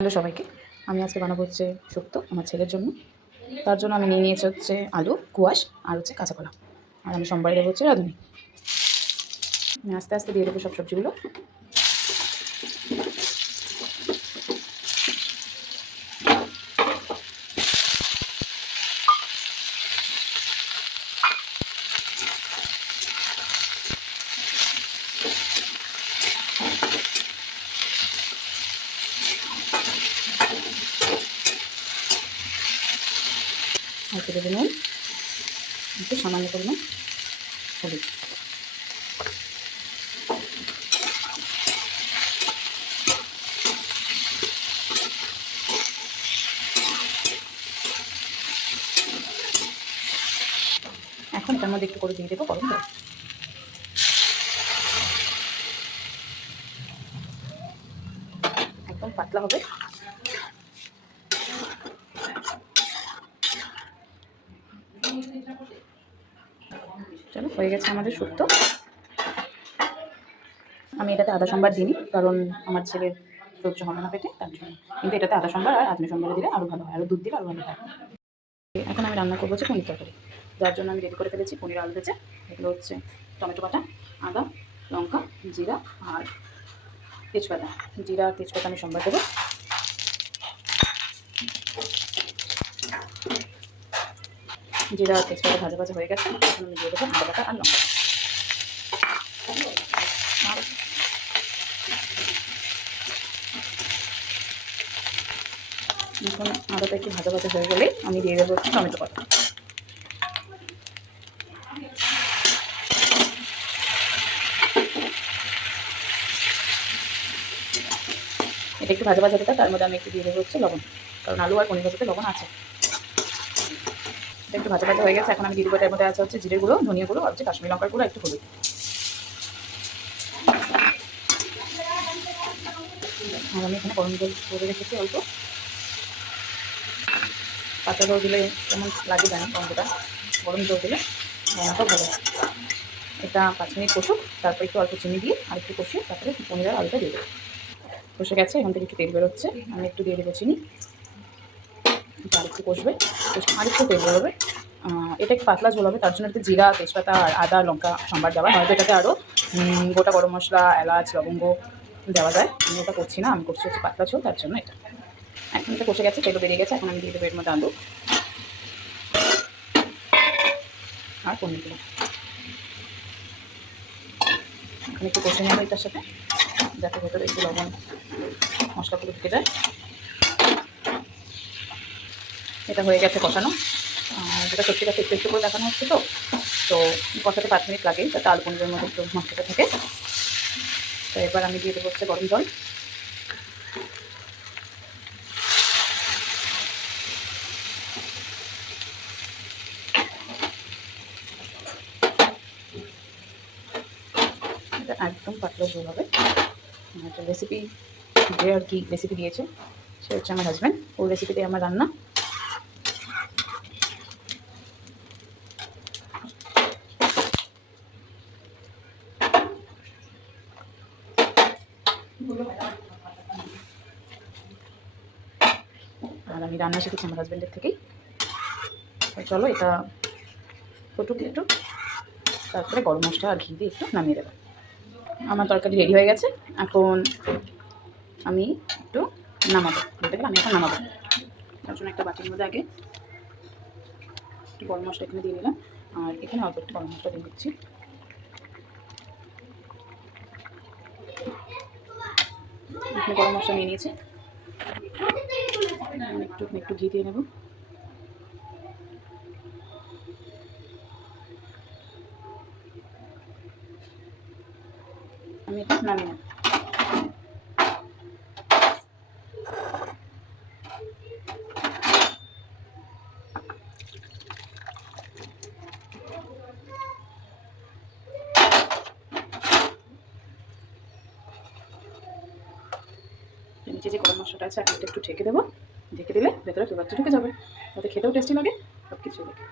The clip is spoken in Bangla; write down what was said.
হ্যালো সবাইকে। আমি আজকে বানাবো হচ্ছে শুক্তো আমার ছেলের জন্য। তার জন্য আমি নিয়ে নিয়েছি হচ্ছে আলু, কোয়াশ আর হচ্ছে কাঁচা কলা। আর আমি সোমবারে দেবো হচ্ছে রাঁধুনি। আমি আস্তে আস্তে দিয়ে দেবো সব সবজিগুলো। আর একটু দেবো নুন, একটু সামান্য পরিমাণ হলুদ। এখন এটার মধ্যে একটু করে দিয়ে দেবো গরম জল। একদম পাতলা হবে। চলো, হয়ে গেছে আমাদের শুক্তো। আমি এটাতে আদা সম্বার দিইনি, কারণ আমার ছেলের সহ্য হবে না পেটে, তার জন্য। কিন্তু এটাতে আদা সম্বার আর আজমি সম্বারে দিলে আরও ভালো হয়, আরও দুধ দিলে আরও ভালো হয়। এখন আমি রান্না করবো হচ্ছে পনির তরকারি, যার জন্য আমি রেডি করে ফেলেছি পনির, আলু ভেজে। এগুলো হচ্ছে টমেটো বাটা, আদা, লঙ্কা, জিরা আর তেজপাতা। জিরা আর তেজপাতা আমি সম্বার দেবো। জিরা আর তেজপাতা ভাজা ভাজা হয়ে গেছে, এখন আমি দিয়ে দেবো আদা বাটা আর লঙ্কা। এখন আদাটা একটু ভাজা ভাজা হয়ে গেলে আমি দিয়ে দেবো হচ্ছে টমেটো বাটা। এটা একটু ভাজা ভাজা দিতে, তার মধ্যে আমি একটু দিয়ে দেবো হচ্ছে লবণ, কারণ আলু আর পনির ভাজাতে লবণ আছে। এটা একটু ভাজা ভাজা হয়ে গেছে, এখন আমি দিয়ে দেবো এর মধ্যে আছে হচ্ছে জিরে গুঁড়ো, ধনিয়া গুঁড়ো আর হচ্ছে কাশ্মীরি লঙ্কার গুঁড়ো, একটু হলুদ। আর আমি এখানে গরম জল করে রেখেছি অল্প। কাঁচা জল দিলে কেমন লাগে জানি, গন্ধটা। গরম জল দিলে রান্নাটাও ভালো হয়। এটা 5 মিনিট কষুক, তারপর একটু অল্প চিনি দিয়ে আর একটু কষিয়ে তারপরে পনির আর আলুটা দিয়ে দেবো। কষে গেছে, এখান থেকে একটু তেল বেরোচ্ছে, আমি একটু দিয়ে দেবো চিনি। আর একটু কষবে, আর একটু তেল বেরোবে। এটা একটু পাতলা ঝোল হবে, তার জন্য একটু জিরা, তেজপাতা আর আদা লঙ্কা সম্বার দেওয়া, নয়তো এটাতে আরও গোটা গরম মশলা, এলাচ, লবঙ্গ দেওয়া যায়। আমি ওটা করছি না, আমি করছি হচ্ছে পাতলা ঝোল, তার জন্য এটা। এখন এটা কষে গেছে, তেলও বেরিয়ে গেছে, এখন আমি দিয়ে দেবো এর মধ্যে আলু আর পনিরগুলো। এখন একটু কষে নেবো এটার সাথে, যাতে ভেতরে একটু লবণ মশলাগুলো ঢুকে যায়। এটা হয়ে গেছে কষানো। যেটা সত্যি কথা একটু একটু করে দেখানো হচ্ছে, তো কষাতে 5 মিনিট লাগে, যাতে আলু পনিরের মধ্যে একটু মশলাটা থাকে। তো এবার আমি দিয়ে দেবো হচ্ছে গরম জল। এটা একদম পাতলা ঝোল হবে। একটা রেসিপি, যে আর কি রেসিপি দিয়েছে সে হচ্ছে আমার হাজব্যান্ড, ওই রেসিপিতে আমার রান্না। আর আমি রান্না শিখেছি আমার হাজব্যান্ডের থেকেই। চলো এটা ফুটুক একটু, তারপরে গরম মশলা আর ঘি দিয়ে একটু নামিয়ে দেবো। আমার তরকারি রেডি হয়ে গেছে, এখন আমি একটু নামাবো, বলতে গেলে আমি এখন নামাবো। তার জন্য একটা বাটির মধ্যে আগে একটু গরম মশলা এখানে দিয়ে নিলাম, আর এখানে অল্প একটু গরম মশলা দিয়ে দিচ্ছি। এখানে গরম মশলা নিয়ে নিয়েছি, একটু একটু ঘি দিয়ে নেব। আমি এটা নামিয়ে নেব। নিচে যে গরম মশলাটা আছে, একটা একটু ঢেকে দেবো। ঢেকে দিলে ভেতরে ফ্লেভারটা ঢুকে যাবে, যাতে খেতেও টেস্টি লাগে, সব কিছু লাগে।